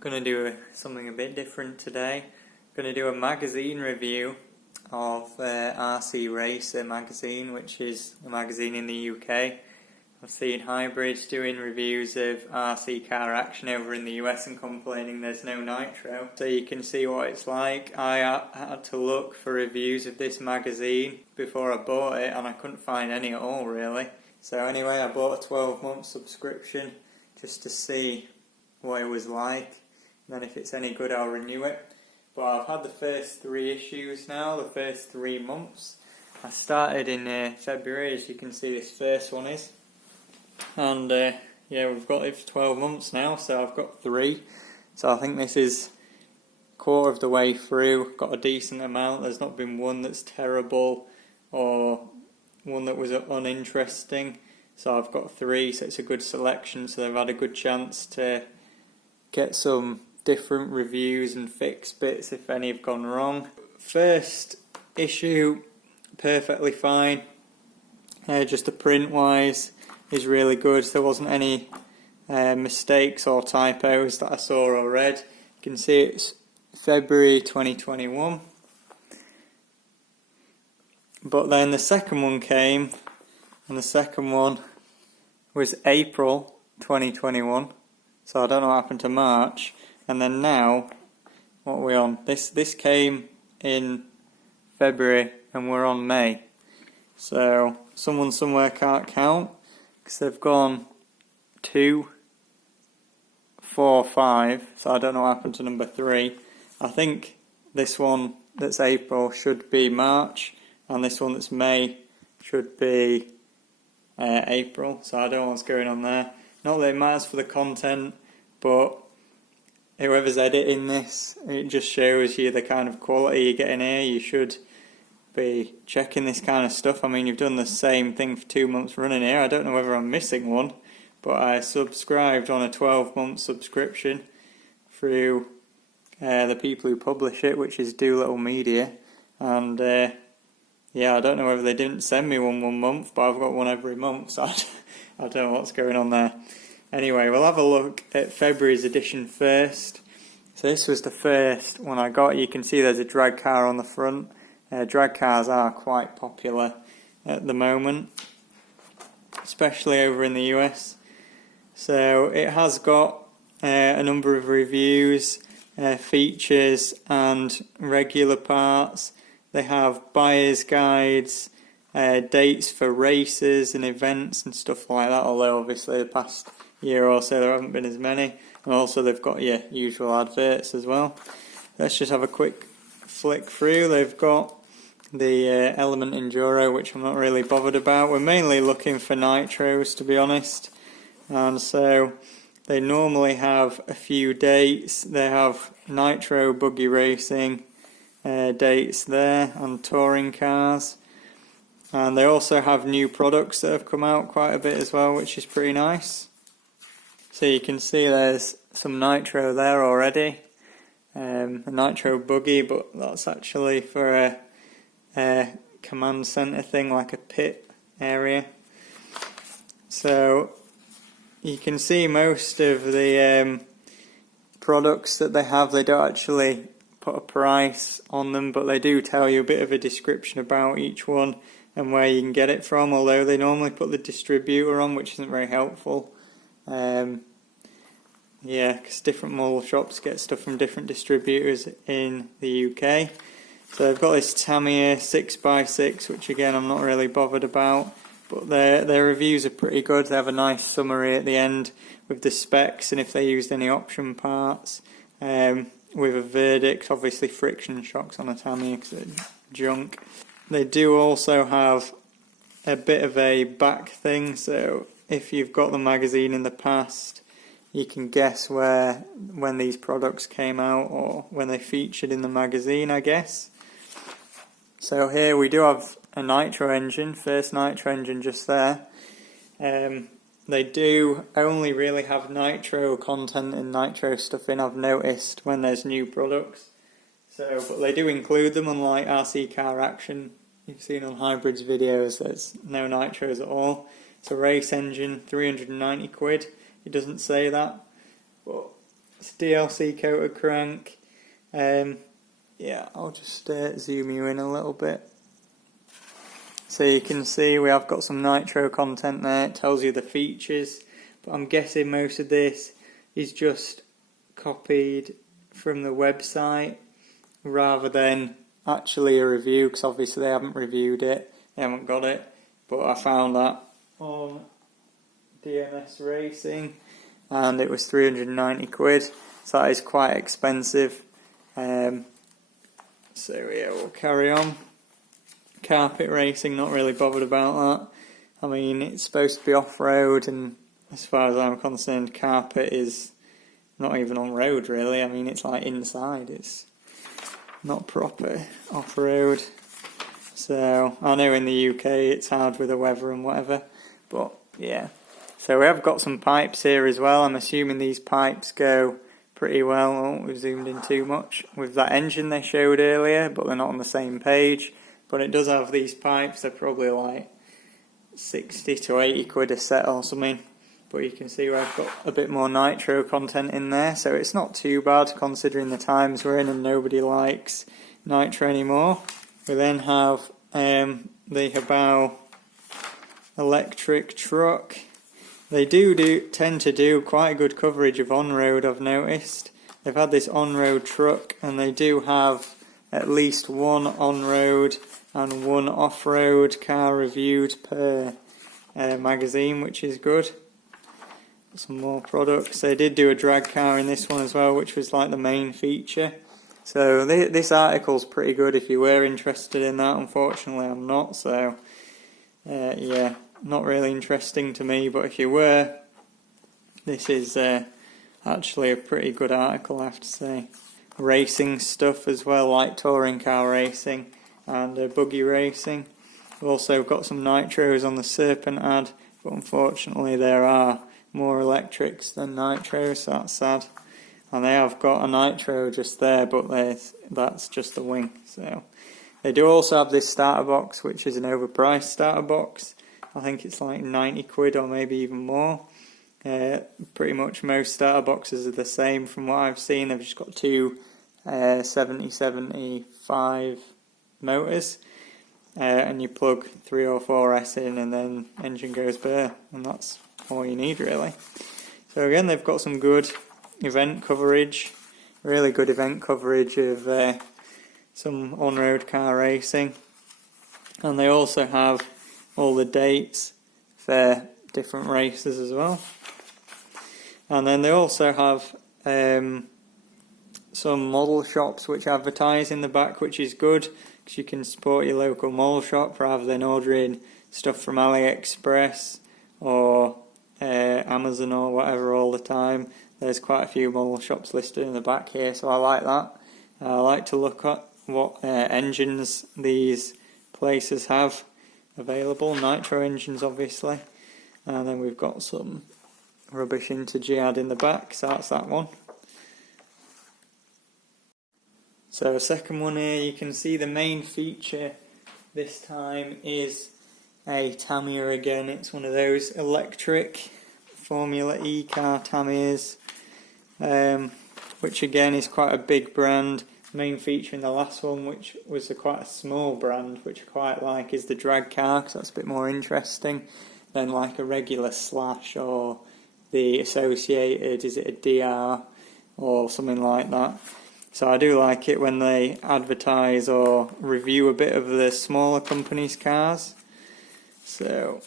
Gonna do something a bit different today. Gonna do a magazine review of RC Racer magazine, which is a magazine in the UK. I've seen hybrids doing reviews of RC car action over in the US and complaining there's no nitro. So you can see what it's like. I had to look for reviews of this magazine before I bought it and I couldn't find any at all really. So anyway, I bought a 12-month subscription just to see what it was like. And then if it's any good I'll renew it. But I've had the first 3 issues now, the first 3 months. I started in February, as you can see this first one is. And yeah, we've got it for 12 months now, so I've got 3. So I think this is quarter of the way through, got a decent amount. There's not been one that's terrible or one that was uninteresting. So I've got 3, so it's a good selection, so they've had a good chance to get some different reviews and fix bits if any have gone wrong. First issue, perfectly fine. Just the print wise is really good. There wasn't any mistakes or typos that I saw or read. You can see it's February 2021. But then the second one came, and the second one was April 2021. So I don't know what happened to March. And then now, what are we on? This came in February and we're on May. So someone somewhere can't count because they've gone 2, 4, 5. So I don't know what happened to number 3. I think this one that's April should be March and this one that's May should be April. So I don't know what's going on there. Not that it matters for the content, but whoever's editing this, it just shows you the kind of quality you're getting here. You should be checking this kind of stuff. I mean, you've done the same thing for 2 months running here. I don't know whether I'm missing one, but I subscribed on a 12-month subscription through the people who publish it, which is Doolittle Media. And yeah, I don't know whether they didn't send me one month, but I've got one every month, so I don't know what's going on there. Anyway, we'll have a look at February's edition first. So this was the first one I got. You can see there's a drag car on the front. Drag cars are quite popular at the moment, especially over in the US. So it has got a number of reviews, features and regular parts. They have buyer's guides, dates for races and events and stuff like that, although obviously the past year or so there haven't been as many. And also they've got your usual adverts as well. Let's just have a quick flick through. They've got the Element Enduro, which I'm not really bothered about. We're mainly looking for nitros, to be honest. And so they normally have a few dates. They have nitro buggy racing dates there and touring cars. And they also have new products that have come out quite a bit as well, which is pretty nice. So you can see there's some nitro there already. A nitro buggy, but that's actually for a command center thing, like a pit area. So you can see most of the products that they have, they don't actually put a price on them, but they do tell you a bit of a description about each one and where you can get it from, although they normally put the distributor on, which isn't very helpful. Yeah, because different model shops get stuff from different distributors in the UK. So they've got this Tamiya 6x6, which again I'm not really bothered about, but their reviews are pretty good. They have a nice summary at the end with the specs and if they used any option parts, with a verdict. Obviously friction shocks on a Tamiya because they're junk. They do also have a bit of a back thing, so if you've got the magazine in the past, you can guess when these products came out or when they featured in the magazine, I guess. So here we do have a nitro engine, first nitro engine just there. They do only really have nitro content and nitro stuff in, I've noticed, when there's new products. So, but they do include them, unlike RC car action you've seen on hybrids videos. There's no nitros at all. It's a race engine, 390 quid. It doesn't say that, but It's DLC coated crank. Yeah, I'll just zoom you in a little bit. So you can see we have got some nitro content there. It tells you the features, but I'm guessing most of this is just copied from the website rather than actually a review, because obviously they haven't reviewed it, they haven't got it. But I found that on DMS Racing and it was 390 quid, so that is quite expensive. So yeah, we'll carry on. Carpet racing, not really bothered about that. I mean, it's supposed to be off-road, and as far as I'm concerned, carpet is not even on road really. I mean, it's like inside, it's not proper off-road. So I know in the UK it's hard with the weather and whatever, but yeah. So we have got some pipes here as well. I'm assuming these pipes go pretty well. Oh, we've zoomed in too much with that engine they showed earlier, but they're not on the same page. But it does have these pipes. They're probably like 60 to 80 quid a set or something. But you can see we've got a bit more nitro content in there, so it's not too bad considering the times we're in and nobody likes nitro anymore. We then have the Habao electric truck. They tend to do quite a good coverage of on-road, I've noticed. They've had this on-road truck and they do have at least one on-road and one off-road car reviewed per magazine, which is good. Some more products. They did do a drag car in this one as well, which was like the main feature. So this article's pretty good if you were interested in that. Unfortunately I'm not, so yeah, not really interesting to me, but if you were, this is actually a pretty good article, I have to say. Racing stuff as well, like touring car racing and buggy racing. We've also got some nitros on the Serpent ad, but unfortunately there are more electrics than nitros, so that's sad. And they have got a nitro just there, but that's just the wing. So they do also have this starter box, which is an overpriced starter box. I think it's like 90 quid or maybe even more. Pretty much most starter boxes are the same from what I've seen. They've just got two 70-75 motors, and you plug 3 or 4S in and then engine goes bare, and that's all you need really. So again, they've got some good event coverage, really good event coverage of some on-road car racing, and they also have all the dates for different races as well. And then they also have some model shops which advertise in the back, which is good because you can support your local model shop rather than ordering stuff from AliExpress or Amazon or whatever all the time. There's quite a few model shops listed in the back here, so I like that. I like to look at what engines these places have available, nitro engines obviously, and then we've got some rubbish into Jihad in the back, so that's that one. So the second one here, you can see the main feature this time is a Tamiya again. It's one of those electric Formula E car Tamiyas, which again is quite a big brand. Main feature in the last one, which was quite a small brand, which I quite like, is the drag car, because that's a bit more interesting than like a regular Slash or the associated, is it a DR or something like that. So I do like it when they advertise or review a bit of the smaller companies' cars. So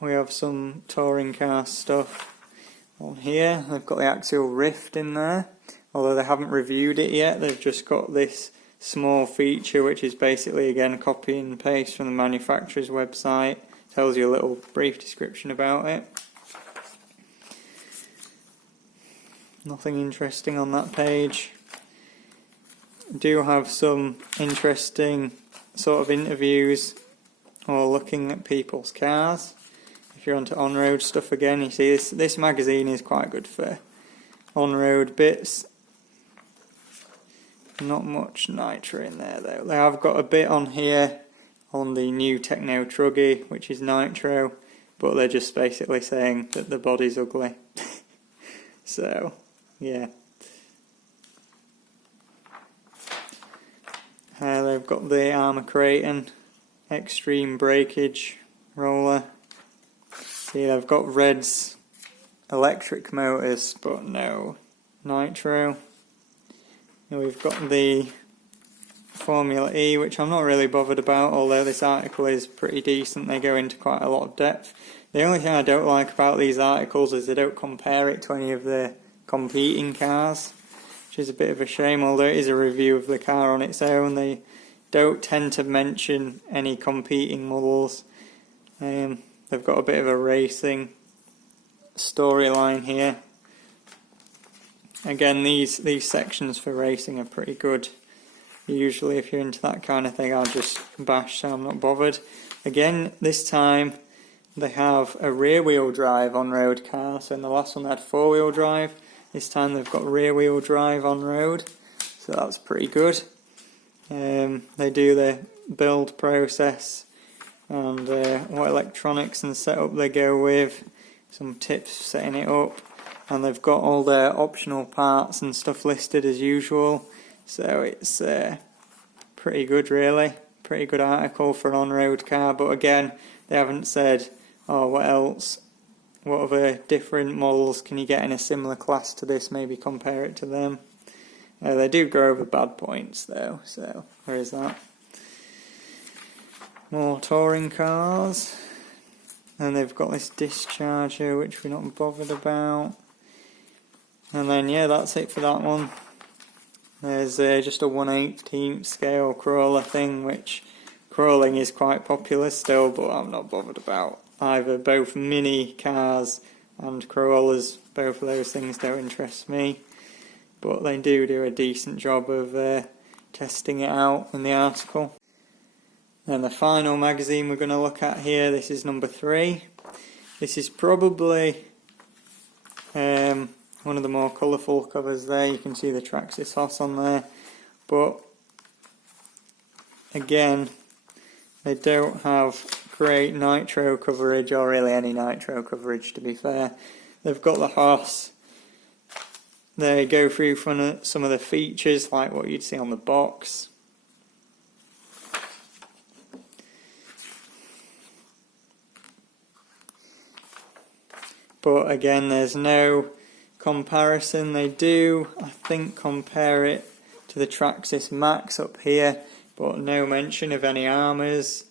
we have some touring car stuff on here. They've got the axial rift in there. Although they haven't reviewed it yet, they've just got this small feature which is basically again a copy and paste from the manufacturer's website. Tells you a little brief description about it. Nothing interesting on that page. Do have some interesting sort of interviews or looking at people's cars. If you're onto on-road stuff again, you see this magazine is quite good for on-road bits. Not much nitro in there though. They have got a bit on here on the new Techno Truggy, which is nitro, but they're just basically saying that the body's ugly. So yeah, the Armour Creighton Extreme Breakage roller. See, I've got Red's electric motors, but no nitro. And we've got the Formula E, which I'm not really bothered about, although this article is pretty decent. They go into quite a lot of depth. The only thing I don't like about these articles is they don't compare it to any of the competing cars, which is a bit of a shame, although it is a review of the car on its own. They don't tend to mention any competing models. They've got a bit of a racing storyline here. Again, these sections for racing are pretty good. Usually if you're into that kind of thing, I'll just bash, so I'm not bothered. Again, this time they have a rear-wheel drive on-road car. So in the last one they had four-wheel drive. This time they've got rear-wheel drive on-road. So that's pretty good. They do the build process and what electronics and setup they go with. Some tips setting it up. And they've got all their optional parts and stuff listed as usual. So it's pretty good, really. Pretty good article for an on-road car. But again, they haven't said, oh, what else? What other different models can you get in a similar class to this? Maybe compare it to them. They do go over bad points, though. So there is that. More touring cars. And they've got this discharger, which we're not bothered about. And then, yeah, that's it for that one. There's just a 1/18 scale crawler thing, which crawling is quite popular still, but I'm not bothered about either. Both mini cars and crawlers, both of those things don't interest me. But they do a decent job of testing it out in the article. And the final magazine we're going to look at here, this is number 3. This is probably one of the more colourful covers there. You can see the Traxxas Hoss on there. But again, they don't have great nitro coverage, or really any nitro coverage to be fair. They've got the Hoss. They go through some of the features like what you'd see on the box. But again, there's no comparison. They do, I think, compare it to the Traxxas Max up here, but no mention of any armours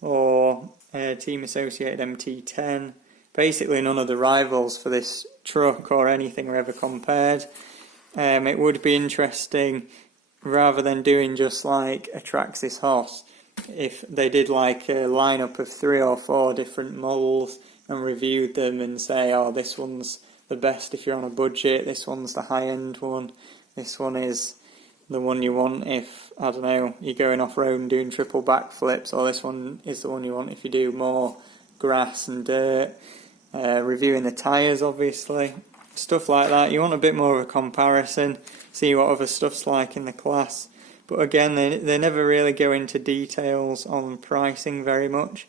or team associated MT10. Basically none of the rivals for this truck or anything are ever compared. It would be interesting, rather than doing just like a Traxxas Hoss, if they did like a lineup of 3 or 4 different models and reviewed them and say, oh, this one's the best if you're on a budget, this one's the high-end one, this one is the one you want if, I don't know, you're going off-road and doing triple backflips, or this one is the one you want if you do more grass and dirt. Reviewing the tyres, obviously, stuff like that. You want a bit more of a comparison, see what other stuff's like in the class. But again, they never really go into details on pricing very much,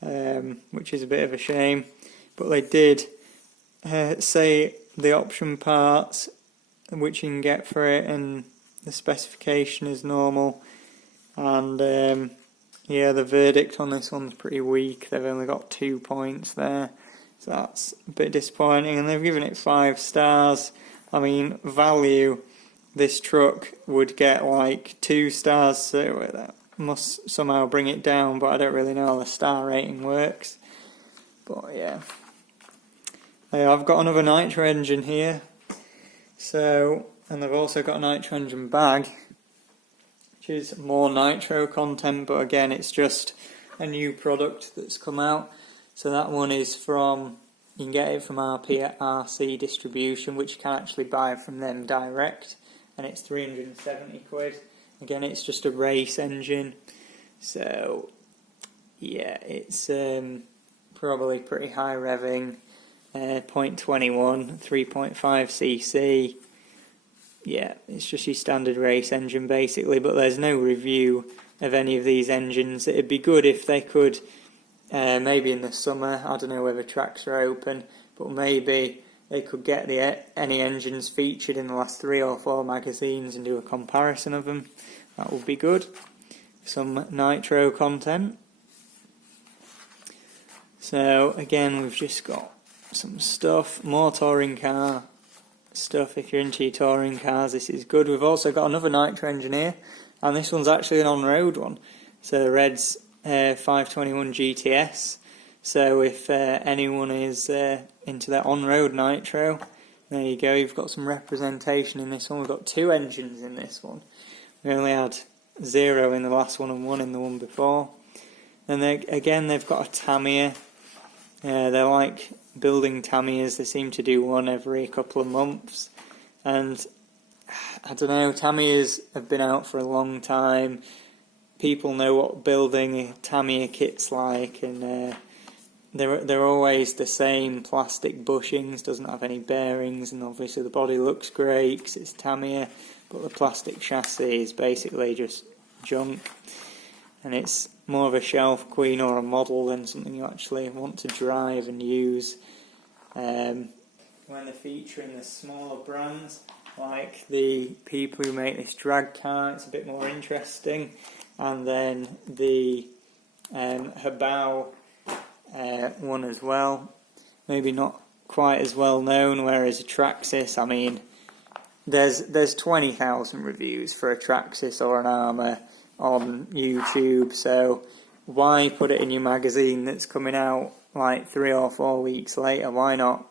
which is a bit of a shame. But they did say the option parts which you can get for it, and the specification is normal. And yeah, the verdict on this one's pretty weak. They've only got 2 points there, so that's a bit disappointing. And they've given it 5 stars. I mean, value, this truck would get like 2 stars, so that must somehow bring it down, but I don't really know how the star rating works. But yeah, I've got another Nitro engine here, so, and they've also got a Nitro Engine Bag, which is more nitro content, but again it's just a new product that's come out. So that one is from, you can get it from RC Distribution, which you can actually buy from them direct, and it's 370 quid. Again, it's just a race engine, so yeah, it's probably pretty high revving, 0.21, 3.5cc. Yeah, it's just your standard race engine basically, but there's no review of any of these engines. It'd be good if they could, maybe in the summer, I don't know whether tracks are open, but maybe they could get any engines featured in the last 3 or 4 magazines and do a comparison of them. That would be good. some Nitro content. So again, we've just got some stuff, more touring car stuff. If you're into your touring cars, this is good. We've also got another Nitro Engineer, and this one's actually an on-road one. So the Red's 521 GTS. So if anyone is into their on-road Nitro, there you go, you've got some representation in this one. We've got 2 engines in this one. We only had 0 in the last one and 1 in the one before. And again, they've got a Tamiya. They're like building Tamiyas. They seem to do one every couple of months. And I don't know, Tamiyas have been out for a long time. People know what building a Tamiya kit's like, and they're always the same plastic bushings, doesn't have any bearings, and obviously the body looks great because it's Tamiya, but the plastic chassis is basically just junk, and it's more of a shelf queen or a model than something you actually want to drive and use. When they're featuring the smaller brands, like the people who make this drag car, it's a bit more interesting. And then the Habao one as well, maybe not quite as well known, whereas a Traxxas, I mean, there's 20,000 reviews for a Traxxas or an Armour on YouTube, so why put it in your magazine that's coming out like 3 or 4 weeks later? Why not,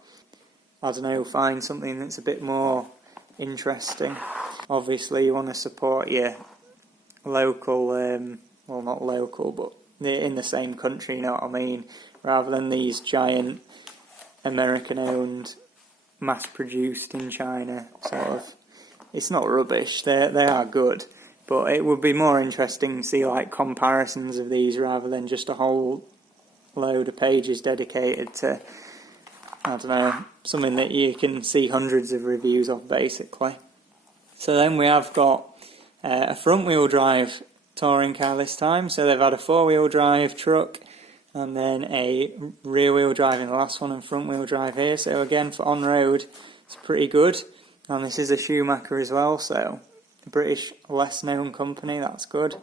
I don't know, find something that's a bit more interesting? Obviously you want to support your local, well, not local, but in the same country, you know what I mean, rather than these giant American-owned, mass-produced in China, sort of. It's not rubbish, they are good, but it would be more interesting to see like comparisons of these rather than just a whole load of pages dedicated to, I don't know, something that you can see hundreds of reviews of, basically. So then we have got a front-wheel drive touring car this time. So they've had a 4-wheel drive truck and then a rear-wheel drive in the last one and front-wheel drive here. So again, for on-road, it's pretty good. And this is a Schumacher as well, so a British less-known company, that's good.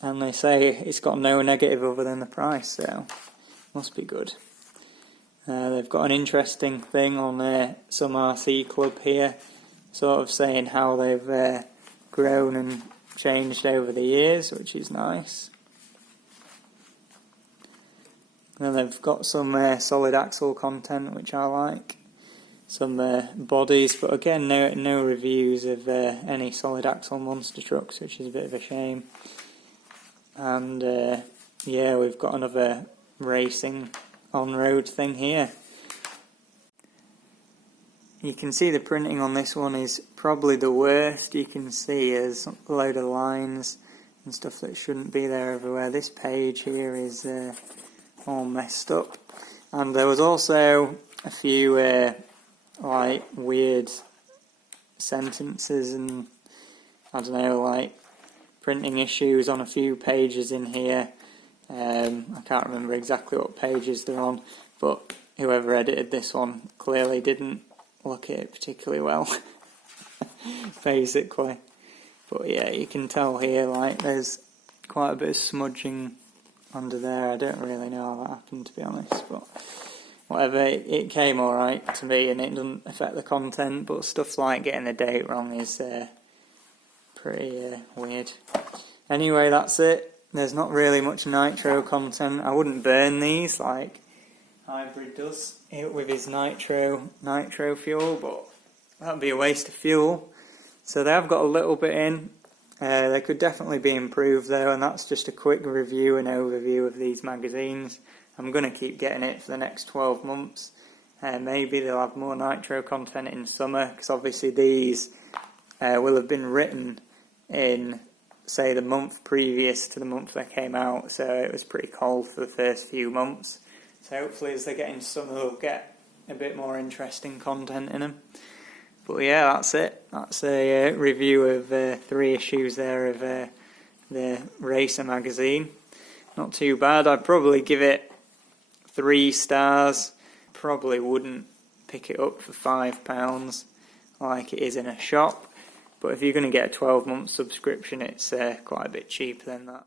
And they say it's got no negative other than the price, so must be good. They've got an interesting thing on some RC club here, sort of saying how they've grown and changed over the years, which is nice. And then they've got some solid axle content, which I like. Some bodies, but again, no reviews of any solid axle monster trucks, which is a bit of a shame. And yeah, we've got another racing on-road thing here. You can see the printing on this one is probably the worst. You can see there's a load of lines and stuff that shouldn't be there everywhere. This page here is all messed up. And there was also a few like weird sentences and I don't know, like printing issues on a few pages in here. I can't remember exactly what pages they're on, but whoever edited this one clearly didn't look at it particularly well, basically. But yeah, you can tell here, like, there's quite a bit of smudging under there. I don't really know how that happened, to be honest, but whatever, it came alright to me and it doesn't affect the content, but stuff like getting the date wrong is pretty weird. Anyway, that's it. There's not really much nitro content. I wouldn't burn these like Hybrid does with his nitro fuel, but that would be a waste of fuel. So they have got a little bit in. They could definitely be improved though, and that's just a quick review and overview of these magazines. I'm going to keep getting it for the next 12 months. Maybe they'll have more nitro content in summer, because obviously these will have been written in, say, the month previous to the month they came out, so it was pretty cold for the first few months. So hopefully as they get into summer they'll get a bit more interesting content in them. But yeah, that's it. That's a review of 3 issues there of the Racer magazine. Not too bad. I'd probably give it 3 stars. Probably wouldn't pick it up for £5 like it is in a shop. But if you're going to get a 12-month subscription, it's quite a bit cheaper than that.